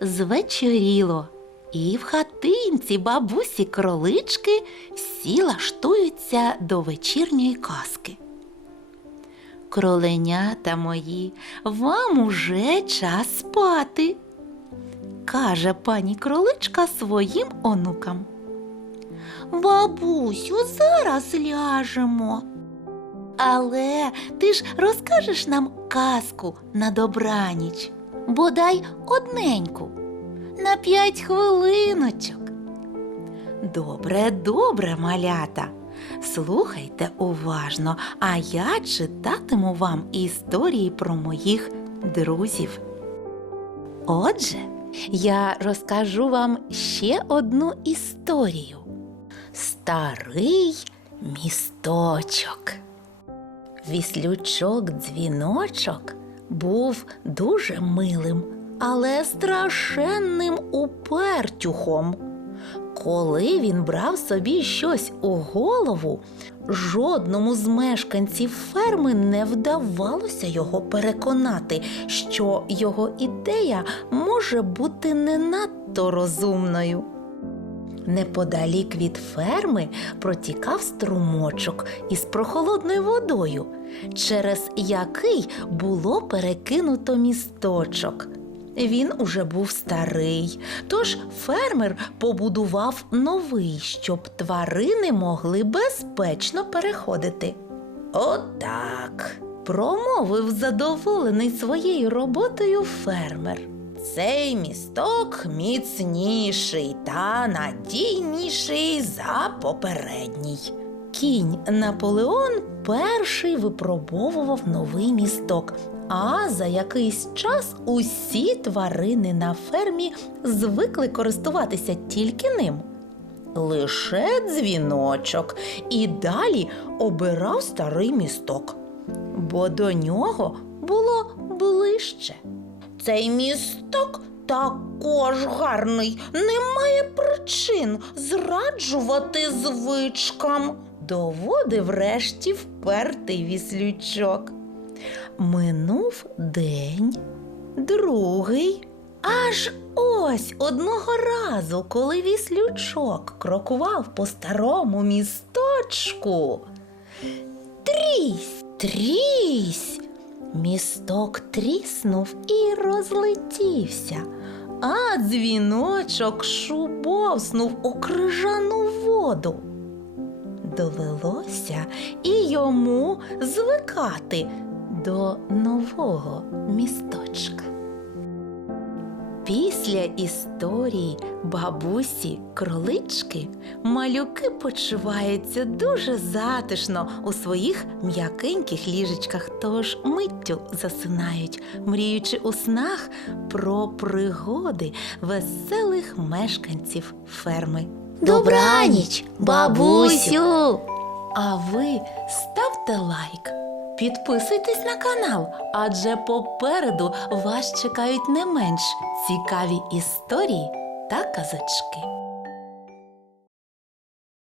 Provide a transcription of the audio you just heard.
звечоріло, і в хатинці бабусі кролички всі лаштуються до вечірньої казки. Кроленята мої, вам уже час спати, каже пані кроличка своїм онукам. Бабусю, зараз ляжемо. Але ти ж розкажеш нам казку на добраніч, бодай одненьку, на п'ять хвилиночок. Добре, добре, малята. Слухайте уважно, а я читатиму вам історії про моїх друзів. Отже, я розкажу вам ще одну історію. Старий місточок. Віслючок дзвіночок був дуже милим, але страшенним упертюхом. Коли він брав собі щось у голову, жодному з мешканців ферми не вдавалося його переконати, що його ідея може бути не надто розумною. Неподалік від ферми протікав струмочок із прохолодною водою, через який було перекинуто місточок. Він уже був старий, тож фермер побудував новий, щоб тварини могли безпечно переходити. Отак, промовив задоволений своєю роботою фермер. Цей місток міцніший та надійніший за попередній. Кінь Наполеон перший випробовував новий місток, а за якийсь час усі тварини на фермі звикли користуватися тільки ним. Лише дзвіночок. І далі обирав старий місток, бо до нього було ближче. Цей місток також гарний, немає причин зраджувати звичкам, доводив врешті впертий віслючок. Минув день, другий. Аж ось одного разу, коли віслючок крокував по старому місточку. Трісь, трісь. Місток тріснув і розлетівся, а дзвіночок шубовснув у крижану воду. Довелося і йому звикати до нового місточка. Після історії бабусі кролички малюки почуваються дуже затишно у своїх м'якеньких ліжечках, тож миттю засинають, мріючи у снах про пригоди веселих мешканців ферми. Добраніч, бабусю! А ви ставте лайк. Підписуйтесь на канал, адже попереду вас чекають не менш цікаві історії та казочки.